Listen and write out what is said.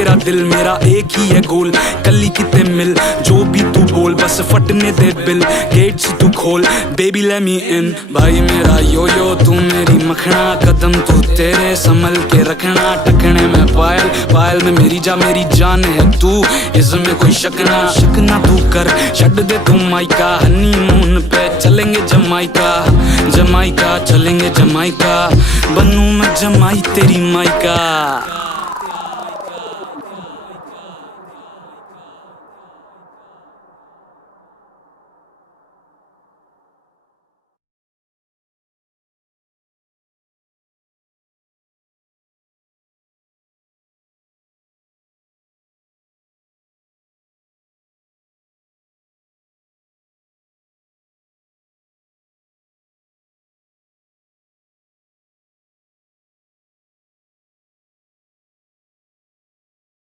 तेरा दिल मेरा एक ही है गोल, कली किते मिल जो भी तू बोल, बस फटने दे बिल, गेट्स तू खोल बेबी लेट मी इन। भाई मेरा यो यो तू मेरी मखना, कदम तू तेरे संभल के रखना, टकने में पायल पायल में मेरी जान है तू, इसमें कोई शक ना तू कर, छड़ दे तू माइका, हनीमून पे चलेंगे जमाइका, जमाइका चलेंगे जमाइका, बनूं मैं जमाई तेरी माइका।